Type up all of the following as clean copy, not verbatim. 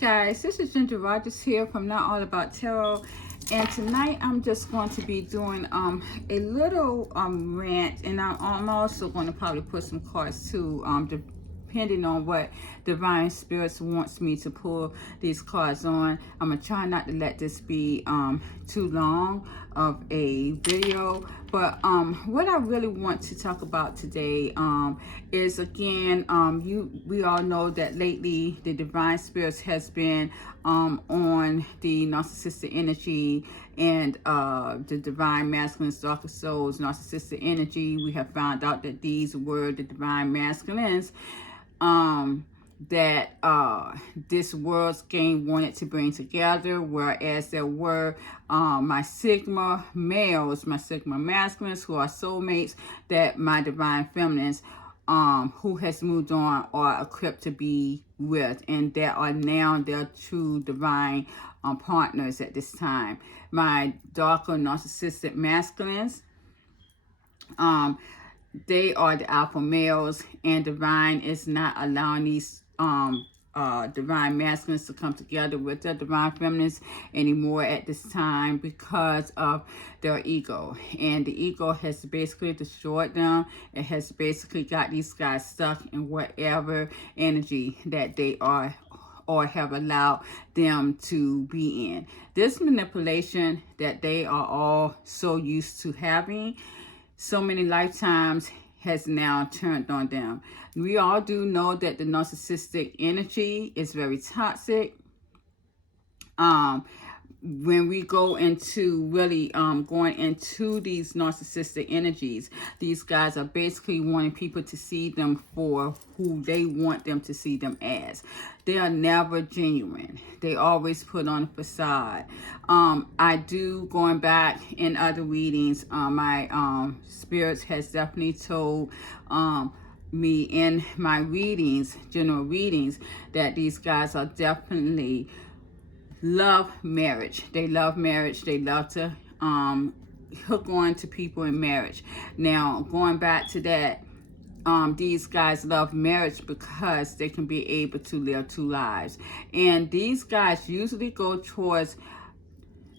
guys, this is Ginger Rogers here from Not All About Tarot, and tonight I'm just going to be doing a little rant, and I'm also going to probably put some cards too, depending on what Divine Spirits wants me to pull these cards on. I'm gonna try not to let this be too long of a video, but what I really want to talk about today is, again, we all know that lately the Divine Spirits has been on the narcissistic energy and the divine masculines, darker souls, narcissistic energy. We have found out that these were the divine masculines that this world's game wanted to bring together, whereas there were my Sigma males, my Sigma masculines, who are soulmates, that my divine feminines who has moved on are equipped to be with, and that are now their true divine partners at this time. My darker narcissistic masculines, they are the alpha males, and divine is not allowing these divine masculines to come together with their divine feminines anymore at this time because of their ego. And the ego has basically destroyed them. It has basically got these guys stuck in whatever energy that they are or have allowed them to be in. This manipulation that they are all so used to having so many lifetimes has now turned on them. We all do know that the narcissistic energy is very toxic. When we go into really going into these narcissistic energies, these guys are basically wanting people to see them for who they want them to see them as. They are never genuine. They always put on a facade. I do, going back in other readings, my spirits has definitely told me in my readings, general readings, that these guys are definitely love marriage. They love marriage. They love to hook on to people in marriage. Now, going back to that, these guys love marriage because they can be able to live two lives. And these guys usually go towards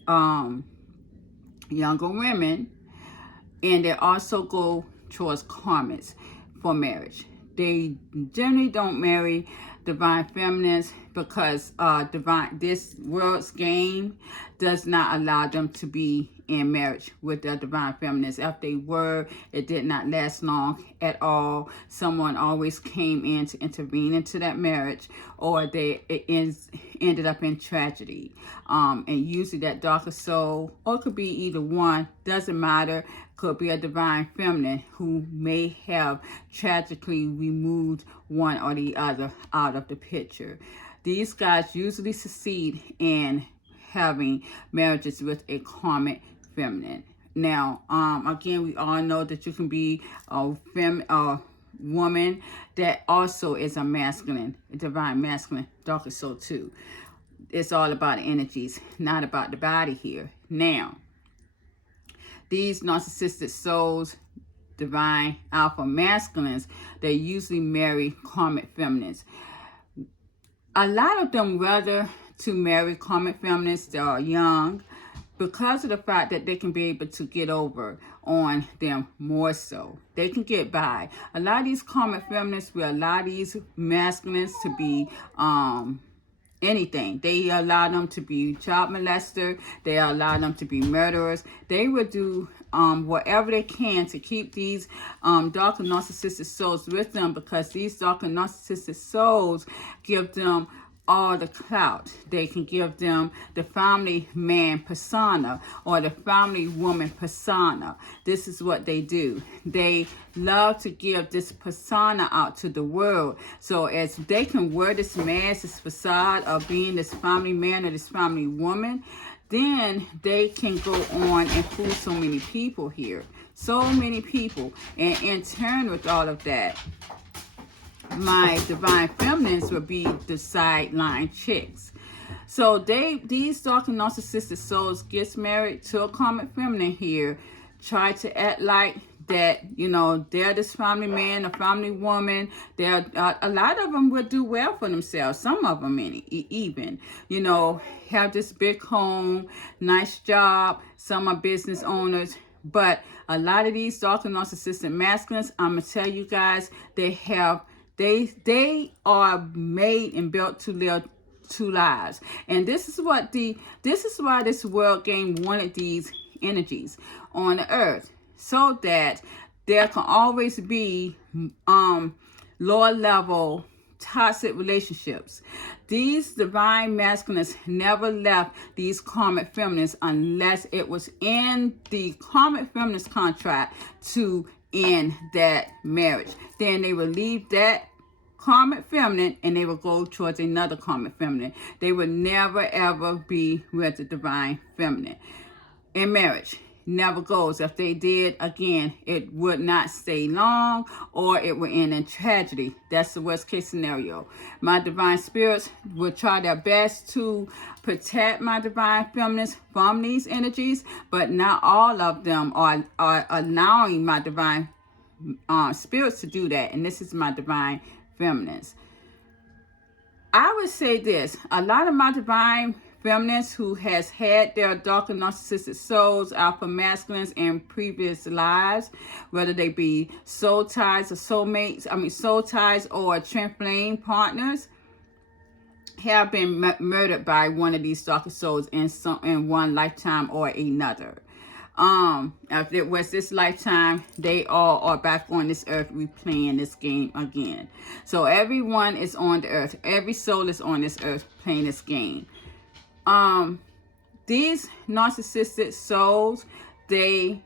younger women, and they also go towards karmics for marriage. They generally don't marry divine feminines because this world's game does not allow them to be in marriage with their divine feminines. If they were, it did not last long at all. Someone always came in to intervene into that marriage, or ended up in tragedy. And usually that darker soul, or it could be either one, doesn't matter, could be a divine feminine who may have tragically removed one or the other out of the picture. These guys usually succeed in having marriages with a karmic feminine. Now, again, we all know that you can be a woman that also is a masculine, a divine masculine, darker soul too. It's all about the energies, not about the body here. Now, these narcissistic souls, divine alpha masculines, they usually marry karmic feminines. A lot of them rather to marry karmic feminines that are young, because of the fact that they can be able to get over on them more so. They can get by. A lot of these karmic feminists will allow these masculines to be anything. They allow them to be child molester. They allow them to be murderers. They will do whatever they can to keep these darker narcissistic souls with them, because these darker narcissistic souls give them all the clout. They can give them the family man persona or the family woman persona. This is what they do. They love to give this persona out to the world. So as they can wear this mask, this facade of being this family man or this family woman, then they can go on and fool so many people here. So many people. And in turn with all of that, my divine feminines will be the sideline chicks. So these darker narcissistic souls gets married to a karmic feminine here, try to act like that, you know, they're this family man, a family woman. They're, a lot of them will do well for themselves. Some of them even, you know, have this big home, nice job. Some are business owners. But a lot of these dark and narcissistic masculines, I'm going to tell you guys, they are made and built to live two lives. And this is why this world game wanted these energies on the earth, so that there can always be lower level toxic relationships. These divine masculines never left these karmic feminines unless it was in the karmic feminist contract to end that marriage. Then they would leave that karmic feminine and they will go towards another karmic feminine. They would never ever be with the divine feminine. In marriage, never goes. If they did, again, it would not stay long, or it would end in tragedy. That's the worst case scenario. My divine spirits will try their best to protect my divine feminines from these energies, but not all of them are allowing my divine spirits to do that. And this is my divine feminines. I would say this: a lot of my divine feminines who has had their darker narcissistic souls, alpha masculines in previous lives, whether they be soul ties or soul ties or twin flame partners, have been murdered by one of these darker souls in one lifetime or another. If it was this lifetime, they all are back on this earth replaying this game again. So everyone is on the earth. Every soul is on this earth playing this game. These narcissistic souls, they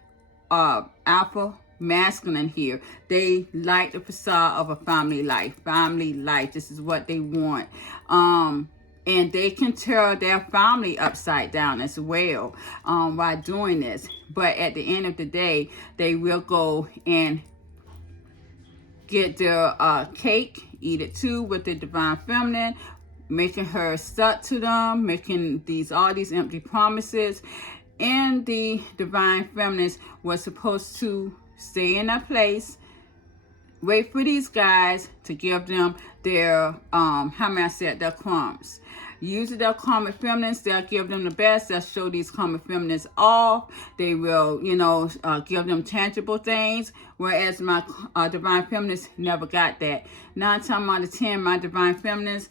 are alpha masculine here. They like the facade of a family life. This is what they want. And they can tear their family upside down as well by doing this. But at the end of the day, they will go and get their cake, eat it too with the divine feminine, making her stuck to them, making all these empty promises. And the divine feminines was supposed to stay in that place, wait for these guys to give them their their crumbs. Usually their karmic feminines, they'll give them the best. They'll show these karmic feminines off. They will, give them tangible things. Whereas my divine feminines never got that. 9 times out of 10, my divine feminines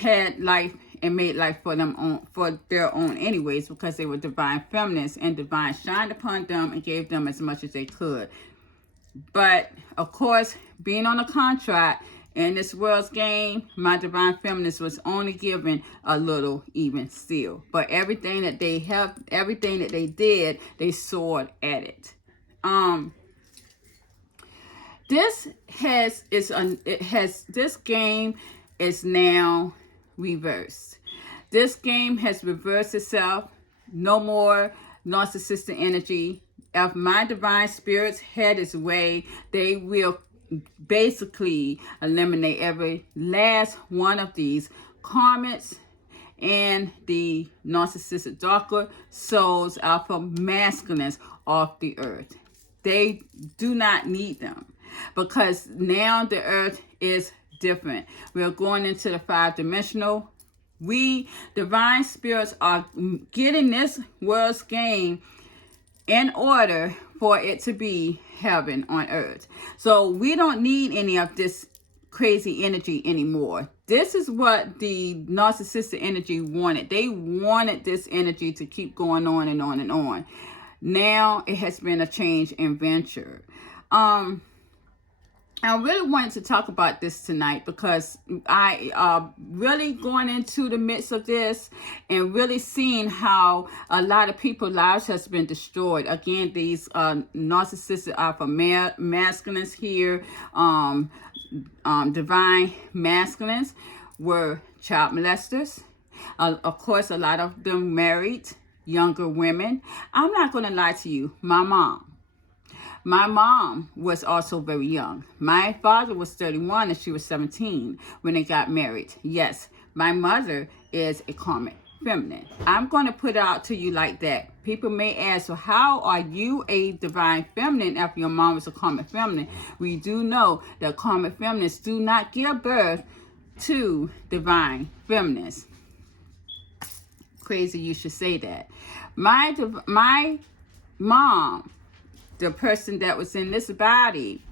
had life and made life for their own anyways, because they were divine feminines, and divine shined upon them and gave them as much as they could. But of course, being on a contract in this world's game, my divine feminines was only given a little even still. But everything that they did, they soared at it. This game is now reversed. This game has reversed itself. No more narcissistic energy. If my divine spirits had its way, they will basically eliminate every last one of these karmics and the narcissistic darker souls, alpha masculines off the earth. They do not need them, because now the earth is different. We're going into the 5-dimensional. We divine spirits are getting this world's game in order for it to be heaven on earth. So we don't need any of this crazy energy anymore. This is what the narcissistic energy wanted. They wanted this energy to keep going on and on and on. Now it has been a change in venture. I really wanted to talk about this tonight because I really going into the midst of this and really seeing how a lot of people's lives has been destroyed. Again, these narcissistic alpha masculines here, divine masculines, were child molesters. Of course, a lot of them married younger women. I'm not going to lie to you. My mom was also very young. My father was 31 and she was 17 when they got married. Yes, my mother is a karmic feminine. I'm going to put it out to you like that. People may ask, so how are you a divine feminine after your mom was a karmic feminine? We do know that karmic feminines do not give birth to divine feminines. Crazy you should say that. My mom, the person that was in this body,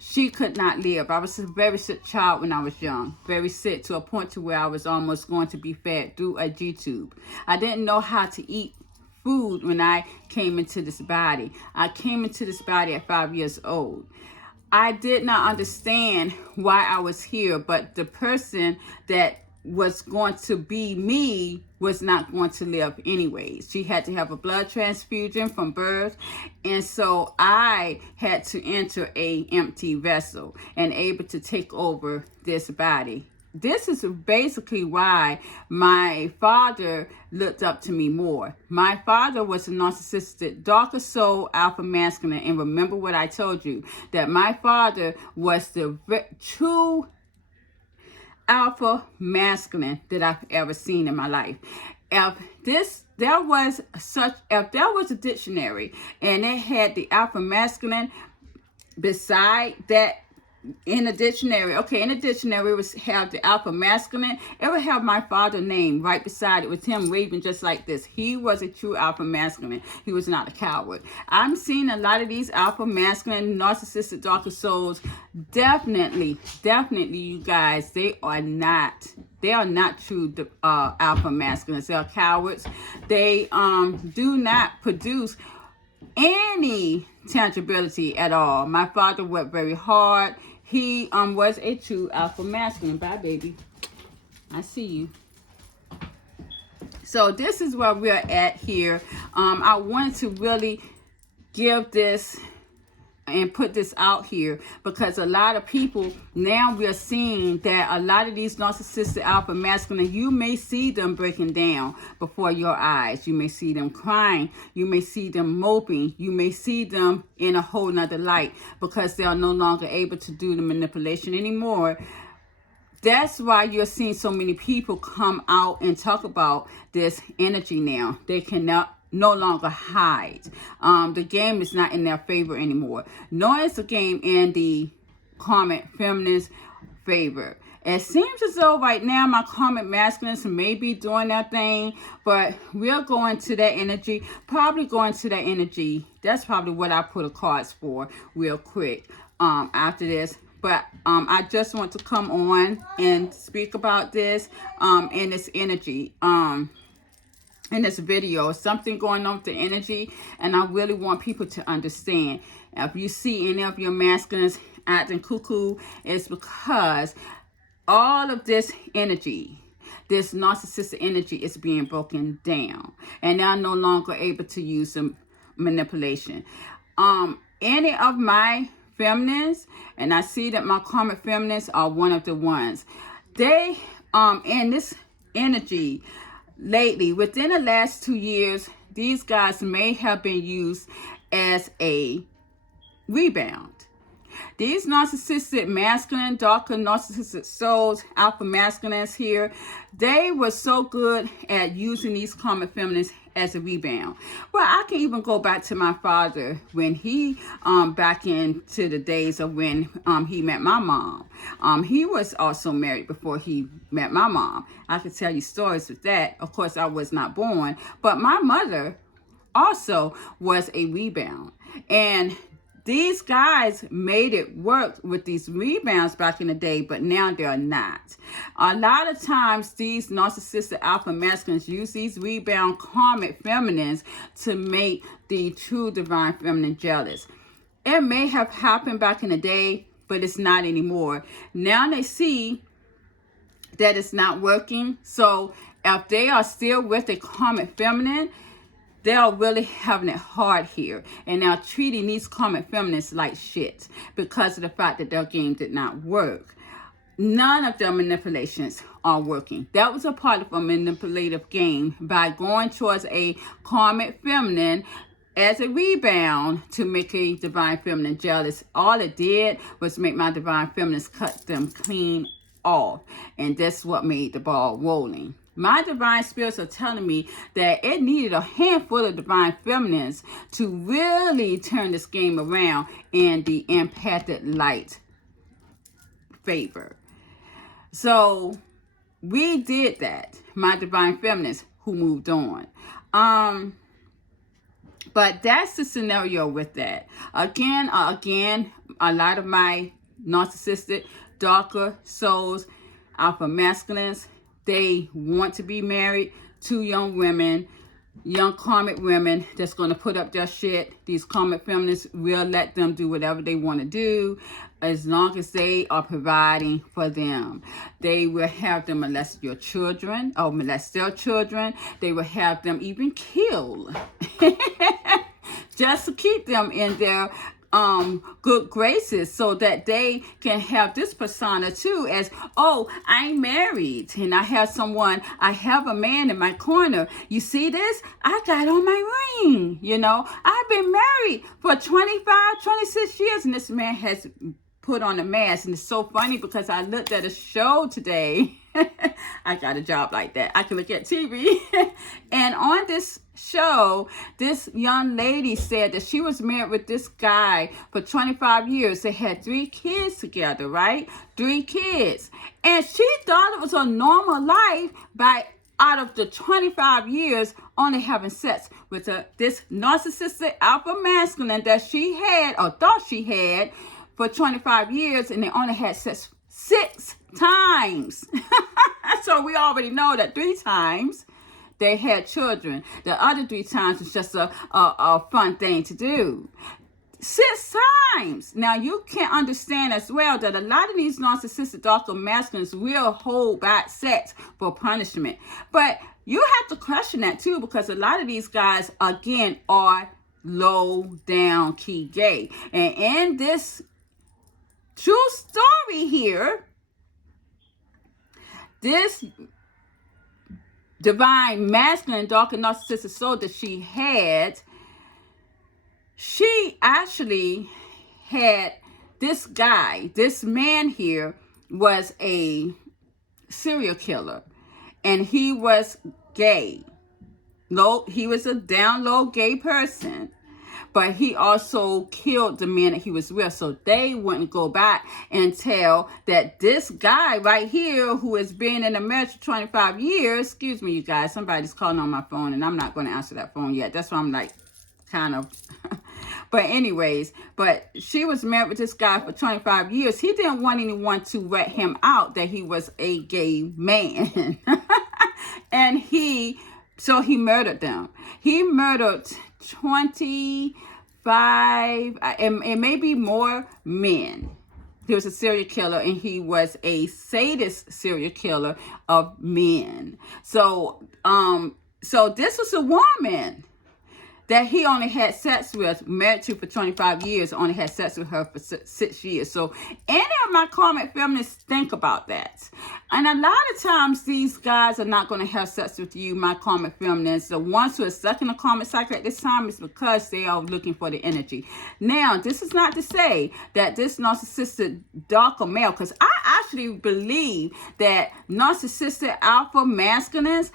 she could not live. I was a very sick child when I was young. Very sick to a point to where I was almost going to be fed through a G-tube. I didn't know how to eat food when I came into this body. I came into this body at 5 years old. I did not understand why I was here, but the person that was going to be me was not going to live anyways. She had to have a blood transfusion from birth, and so I had to enter a empty vessel and able to take over this body. This is basically why my father looked up to me more. My father was a narcissistic, darker soul, alpha masculine, and remember what I told you, that my father was the true alpha masculine that I've ever seen in my life. If there was a dictionary and it had the alpha masculine beside that in the dictionary, in the dictionary it would have the alpha masculine. It would have my father's name right beside it with him waving just like this. He was a true alpha masculine. He was not a coward. I'm seeing a lot of these alpha masculine, narcissistic, darker souls. Definitely, you guys, they are not true alpha masculines. They are cowards. They do not produce any tangibility at all. My father worked very hard. He was a true alpha masculine. Bye, baby. I see you. So this is where we're at here. I wanted to really give this and put this out here because a lot of people now, we're seeing that a lot of these narcissistic alpha masculine, you may see them breaking down before your eyes. You may see them crying. You may see them moping. You may see them in a whole nother light because they are no longer able to do the manipulation anymore. That's why you're seeing so many people come out and talk about this energy now. They cannot no longer hide. The game is not in their favor anymore. Nor is the game in the karmic feminine's favor. It seems as though right now my karmic masculines may be doing their thing, but we're going to that energy. Probably going to that energy. That's probably what I put a cards for real quick after this. But I just want to come on and speak about this in this energy. In this video, something going on with the energy, and I really want people to understand. If you see any of your masculines acting cuckoo, it's because all of this energy, this narcissistic energy, is being broken down, and they're no longer able to use some manipulation. Any of my feminines, and I see that my karmic feminines are one of the ones. They in this energy lately, within the last 2 years, these guys may have been used as a rebound. These narcissistic masculine, darker narcissistic souls, alpha masculines here, they were so good at using these karmic feminines as a rebound. Well, I can even go back to my father when he, back into the days of when he met my mom. He was also married before he met my mom. I could tell you stories with that. Of course, I was not born, but my mother also was a rebound. And these guys made it work with these rebounds back in the day, but now they're not. A lot of times, these narcissistic alpha masculines use these rebound karmic feminines to make the true divine feminine jealous. It may have happened back in the day, but it's not anymore. Now they see that it's not working. So if they are still with a karmic feminine, they're really having it hard here. And they're treating these karmic feminists like shit because of the fact that their game did not work. None of their manipulations are working. That was a part of a manipulative game by going towards a karmic feminine as a rebound to make a divine feminine jealous. All it did was make my divine feminines cut them clean off. And that's what made the ball rolling. My divine spirits are telling me that it needed a handful of divine feminines to really turn this game around in the empathic light favor. So we did that. My divine feminines who moved on. But that's the scenario with that. Again, a lot of my narcissistic, darker souls, alpha masculines, they want to be married to young women, young karmic women that's going to put up their shit. These karmic feminists will let them do whatever they want to do as long as they are providing for them. They will have them molest your children or molest their children. They will have them even killed just to keep them in their good graces so that they can have this persona too as, oh, I'm married and I have someone, I have a man in my corner. You see this? I got on my ring, you know. I've been married for 25, 26 years and this man has put on a mask. And it's so funny because I looked at a show today. I got a job like that. I can look at TV. And on this show, this young lady said that she was married with this guy for 25 years. They had 3 kids together, right? 3 kids. And she thought it was a normal life by out of the 25 years only having sex with this narcissistic alpha masculine that she had or thought she had for 25 years, and they only had sex 6 times. So we already know that 3 times they had children. The other 3 times was just a fun thing to do. 6 times. Now you can understand as well that a lot of these narcissistic darker masculines will hold back sex for punishment. But you have to question that too, because a lot of these guys, again, are low down key gay. And in this true story here, this divine masculine dark and narcissistic soul that she had, she actually had this guy, this man here was a serial killer, and he was gay. No, he was a down low gay person, but he also killed the man that he was with. So they wouldn't go back and tell that this guy right here who has been in a marriage for 25 years, excuse me, you guys, somebody's calling on my phone and I'm not going to answer that phone yet. That's why I'm like kind of, but anyways, but she was married with this guy for 25 years. He didn't want anyone to rat him out that he was a gay man. And so he murdered them. He murdered 25, and maybe more men. He was a serial killer, and he was a sadist serial killer of men. So this was a woman that he only had sex with, married to for 25 years, only had sex with her for 6 years. So any of my karmic feminists think about that. And a lot of times these guys are not going to have sex with you, my karmic feminists. The ones who are stuck in the karmic cycle at this time is because they are looking for the energy. Now, this is not to say that this narcissistic darker male, because I actually believe that narcissistic alpha masculines,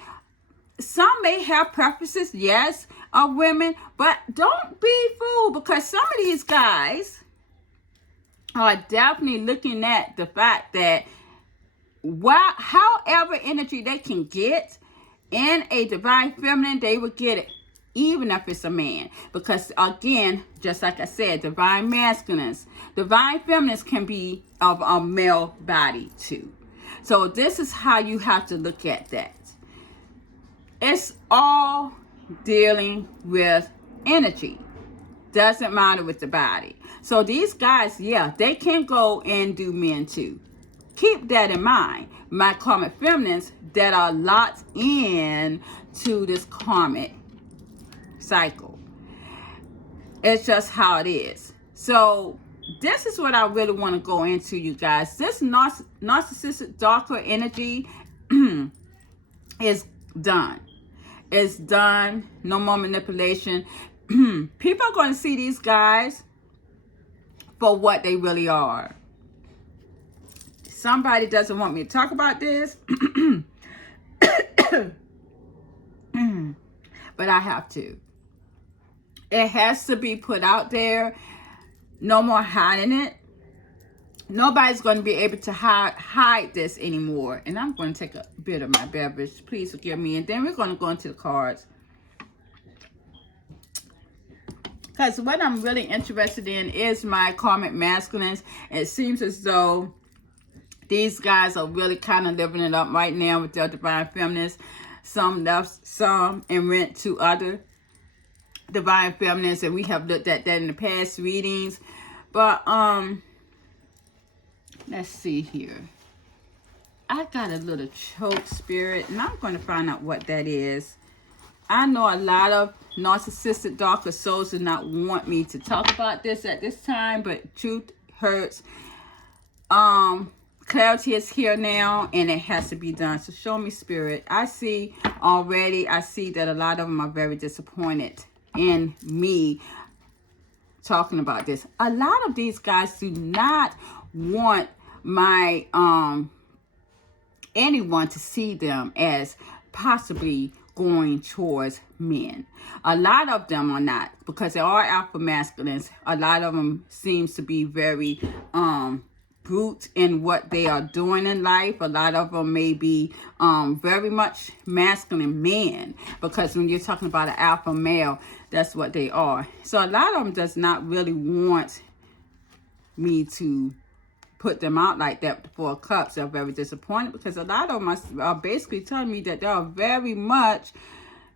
some may have preferences, yes, of women, but don't be fooled, because some of these guys are definitely looking at the fact that however energy they can get in a divine feminine, they will get it, even if it's a man. Because again, just like I said, divine masculines, divine feminines can be of a male body too. So this is how you have to look at that. It's all dealing with energy. Doesn't matter with the body. So these guys, yeah, they can go and do men too. Keep that in mind. My karmic feminines that are locked in to this karmic cycle. It's just how it is. So this is what I really want to go into, you guys. This narcissistic darker energy is done. It's done. No more manipulation. People are going to see these guys for what they really are. Somebody doesn't want me to talk about this. but I have to. It has to be put out there. No more hiding it. Nobody's going to be able to hide this anymore. And I'm going to take a bit of my beverage. Please forgive me. And then we're going to go into the cards. Because what I'm really interested in is my karmic masculines. It seems as though these guys are really kind of living it up right now with their divine feminines. Some left some and went to other divine feminines. And we have looked at that in the past readings. But, let's see here. I got a little choke spirit. And I'm going to find out what that is. I know a lot of narcissistic darker souls do not want me to talk about this at this time, but truth hurts. Clarity is here now, and it has to be done. So show me, spirit. I see that a lot of them are very disappointed in me talking about this. A lot of these guys do not want my anyone to see them as possibly going towards men. A lot of them are not, because they are alpha masculines. A lot of them seems to be very brute in what they are doing in life. A lot of them may be very much masculine men, because when you're talking about an alpha male, that's what they are. So a lot of them does not really want me to put them out like that. The Four of Cups, they're very disappointed, because a lot of them are basically telling me that they are very much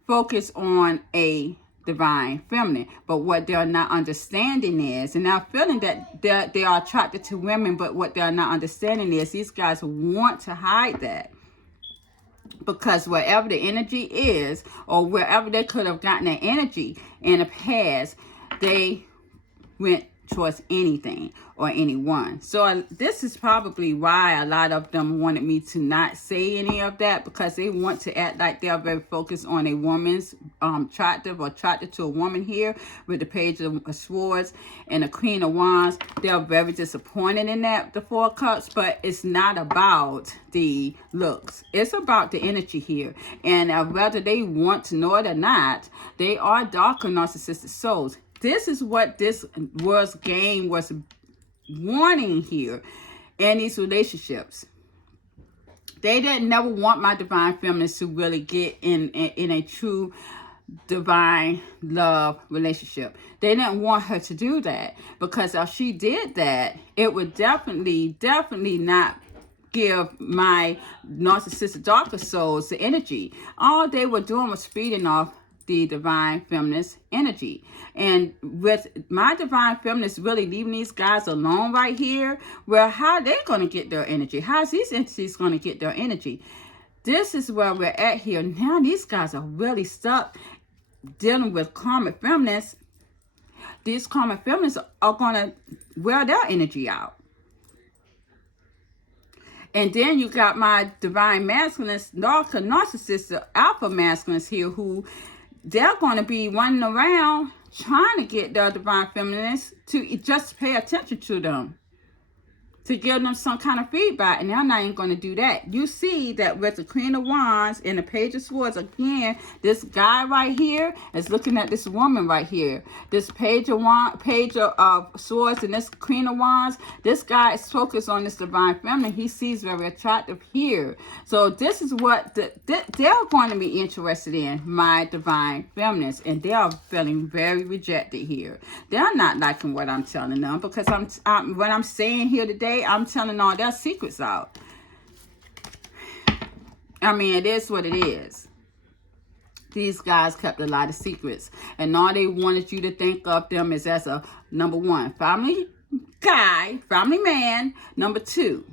focused on a divine feminine. But what they're not understanding is, and they're feeling that they are attracted to women, but what they're not understanding is these guys want to hide that. Because wherever the energy is, or wherever they could have gotten that energy in the past, they went towards anything or anyone. So this is probably why a lot of them wanted me to not say any of that, because they want to act like they're very focused on a woman's attracted to a woman here with the Page of Swords and the Queen of Wands. They're very disappointed in that, the Four of Cups, but it's not about the looks. It's about the energy here. And whether they want to know it or not, they are darker narcissistic souls. This is what this game was warning here in these relationships. They didn't never want my divine feminines to really get in a true divine love relationship. They didn't want her to do that, because if she did that, it would definitely not give my narcissistic darker souls the energy. All they were doing was feeding off the divine feminist energy. And with my divine feminists really leaving these guys alone right here, well, how are they going to get their energy? How's these entities going to get their energy? This is where we're at here. Now these guys are really stuck dealing with karmic feminists. These karmic feminists are going to wear their energy out. And then you got my divine masculines, narcissistic alpha masculines here, who they're going to be running around trying to get their divine feminines to just pay attention to them, to give them some kind of feedback, and they're not even going to do that. You see that with the Queen of Wands and the Page of Swords, again, this guy right here is looking at this woman right here. This Page of Swords and this Queen of Wands, this guy is focused on this divine feminine. He sees very attractive here. So this is what they're going to be interested in, my divine feminines, and they are feeling very rejected here. They're not liking what I'm telling them, because what I'm saying here today, I'm telling all their secrets out. I mean, it is what it is. These guys kept a lot of secrets, and all they wanted you to think of them is as a, number one, family guy, family man. Number two,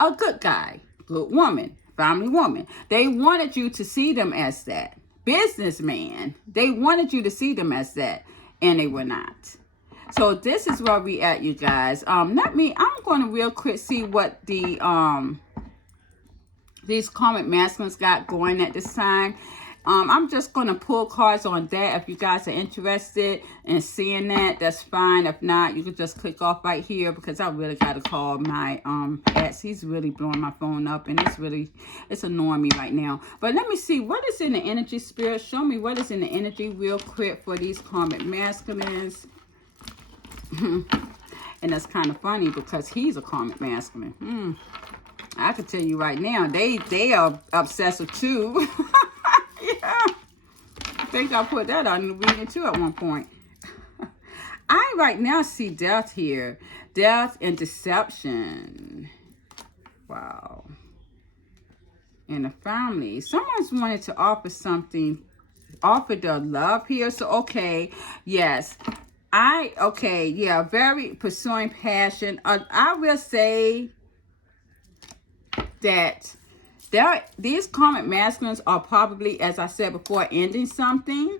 a good guy, good woman, family woman. They wanted you to see them as that. Businessman. They wanted you to see them as that, and they were not. So this is where we at, you guys. I'm going to real quick see what the these karmic masculines got going at this time. I'm just going to pull cards on that. If you guys are interested in seeing that, that's fine. If not, you can just click off right here, because I really got to call my ex. He's really blowing my phone up, and it's annoying me right now. But let me see, what is in the energy, Spirit? Show me what is in the energy real quick for these karmic masculines. And that's kind of funny, because he's a karmic masculine. I can tell you right now, they are obsessive too. Yeah, I think I put that on the reading too at one point. I right now see death here. Death and deception. Wow. In the family. Someone's wanted to offer something. Offer their love here. So, okay. Yes. Yeah. Very pursuing passion. I will say that these karmic masculines are probably, as I said before, ending something.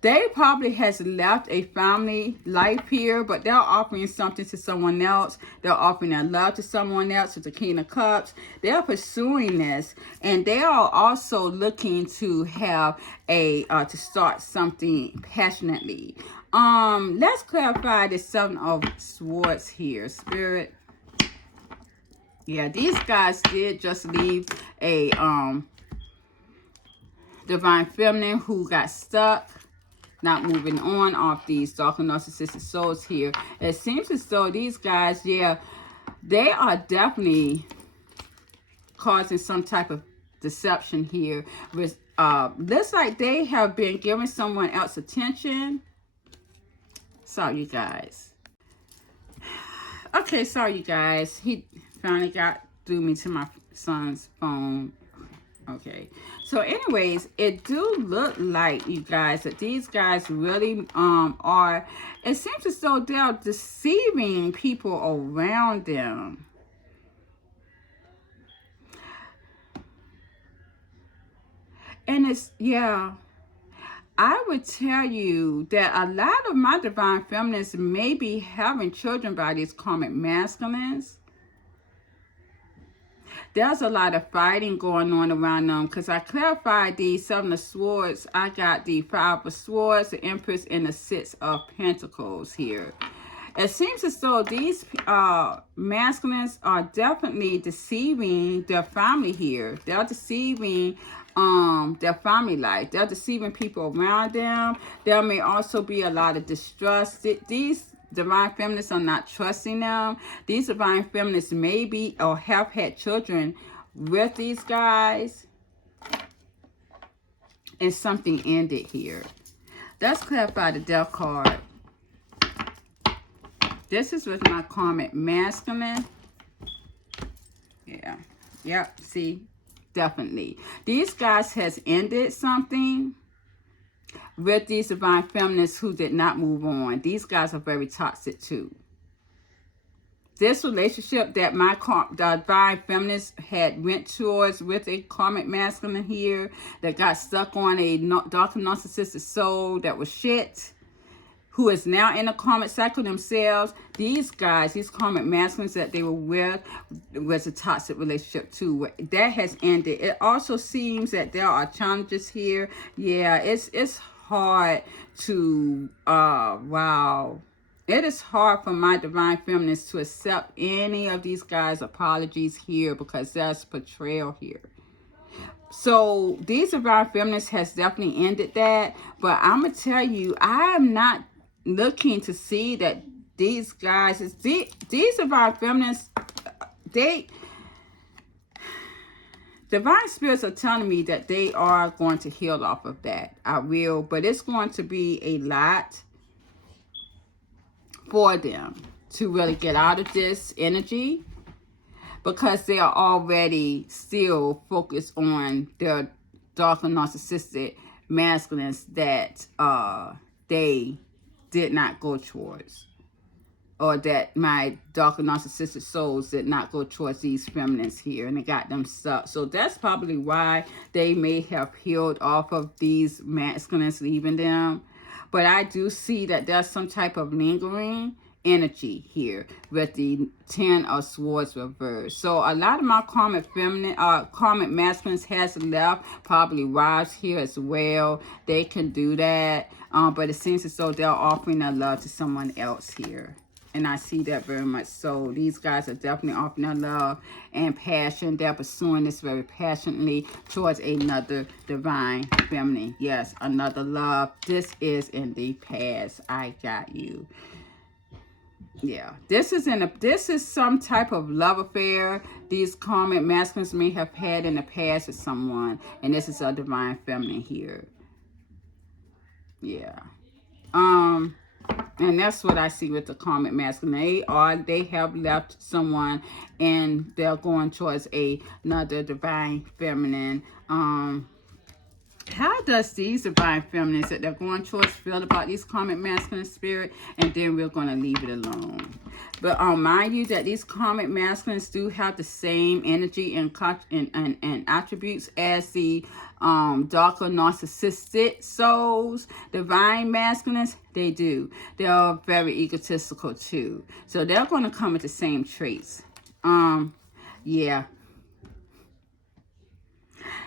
They probably has left a family life here, but they're offering something to someone else. They're offering their love to someone else, with the King of Cups. They're pursuing this, and they are also looking to have to start something passionately. Let's clarify the Seven of Swords here, Spirit. Yeah, these guys did just leave a divine feminine who got stuck, not moving on off these dark and narcissistic souls here. It seems as though these guys, yeah, they are definitely causing some type of deception here. With looks like they have been giving someone else attention. Sorry, you guys. Okay, sorry, you guys. He finally threw me to my son's phone. Okay, so anyways, it do look like, you guys, that these guys really are, it seems as though they're deceiving people around them. And it's, yeah, I would tell you that a lot of my divine feminines may be having children by these karmic masculines. There's a lot of fighting going on around them, because I clarified the Seven of Swords. I got the Five of Swords, the Empress, and the Six of Pentacles here. It seems as though these masculines are definitely deceiving their family here. They're deceiving their family life. They're deceiving people around them. There may also be a lot of distrust. These divine feminists are not trusting them. These divine feminists may be or have had children with these guys, and something ended here. Let's clarify the Death card. This is with my karmic masculine. Yeah. Yep. See? Definitely. These guys has ended something with these divine feminists who did not move on. These guys are very toxic too. This relationship that my divine feminist had went towards with a karmic masculine here, that got stuck on a dark narcissistic soul that was shit, who is now in a karmic cycle themselves. These guys, these karmic masculines that they were with, was a toxic relationship too. That has ended. It also seems that there are challenges here. Yeah, it's hard to, wow. It is hard for my divine feminists to accept any of these guys' apologies here, because there's betrayal here. So these divine feminists has definitely ended that. But I'm going to tell you, I am not looking to see that these guys, these divine feminists, divine spirits are telling me that they are going to heal off of that. I will, but it's going to be a lot for them to really get out of this energy, because they are already still focused on their darker narcissistic masculines that they did not go towards, or that my darker narcissistic souls did not go towards these feminines here, and it got them stuck. So that's probably why they may have healed off of these masculines leaving them. But I do see that there's some type of lingering energy here with the 10 of Swords reversed. So a lot of my karmic feminine, karmic masculines has left, probably wives here as well. They can do that, but it seems as though they're offering their love to someone else here. And I see that very much so. These guys are definitely offering their love and passion. They're pursuing this very passionately towards another divine feminine. Yes, another love. This is in the past. I got you. Yeah, this is some type of love affair these karmic masculines may have had in the past with someone, and this is a divine feminine here. Yeah. And that's what I see with the karmic masculine. They have left someone and they're going towards another divine feminine. How does these divine feminines that they're going towards feel about these karmic masculine spirit? And then we're going to leave it alone. But mind you that these karmic masculines do have the same energy and attributes as the darker narcissistic souls. Divine masculines, they do. They're very egotistical too. So they're going to come with the same traits. Yeah.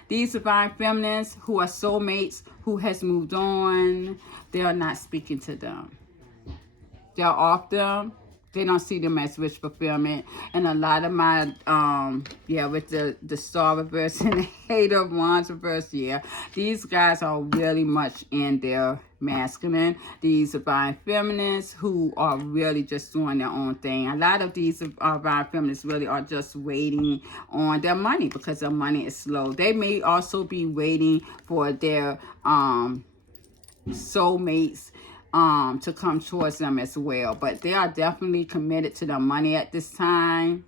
These divine feminines who are soulmates, who has moved on, they are not speaking to them. They're off them. They don't see them as wish fulfillment. And a lot of my, with the star reverse and the Eight of Wands reverse, these guys are really much in their masculine. These divine feminines who are really just doing their own thing. A lot of these divine feminines really are just waiting on their money because their money is slow. They may also be waiting for their soulmates to come towards them as well, but they are definitely committed to their money at this time.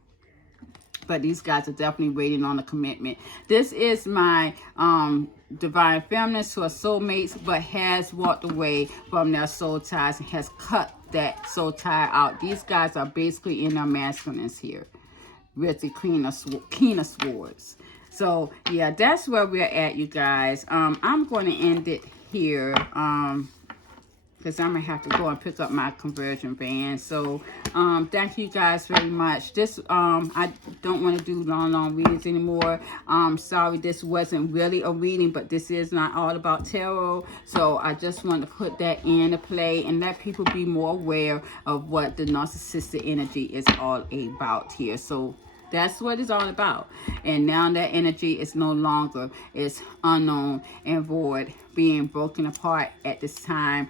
But these guys are definitely waiting on a commitment. This is my divine feminines who are soulmates but has walked away from their soul ties and has cut that soul tie out. These guys are basically in their masculines here with the Queen of Swords. So yeah, that's where we're at, you guys. I'm going to end it here because I'm going to have to go and pick up my conversion band. So, thank you guys very much. This, I don't want to do long readings anymore. Sorry, this wasn't really a reading, but this is not all about tarot. So, I just want to put that into play and let people be more aware of what the narcissistic energy is all about here. So, that's what it's all about. And now that energy is no longer, it's unknown and void, being broken apart at this time.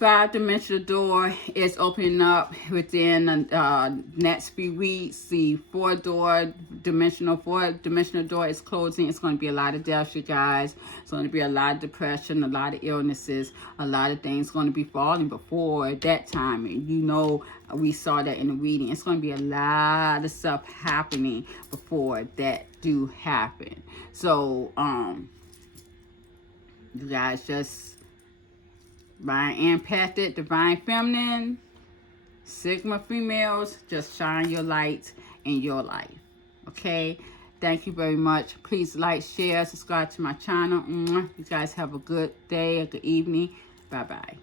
5-dimensional door is opening up within the next few weeks. The 4-dimensional door is closing. It's going to be a lot of deaths, you guys. It's going to be a lot of depression, a lot of illnesses, a lot of things going to be falling before that time. And you know, we saw that in the reading. It's going to be a lot of stuff happening before that do happen. So, you guys just by empathic, divine feminine, Sigma females, just shine your light in your life. Okay? Thank you very much. Please like, share, subscribe to my channel. You guys have a good day, a good evening. Bye-bye.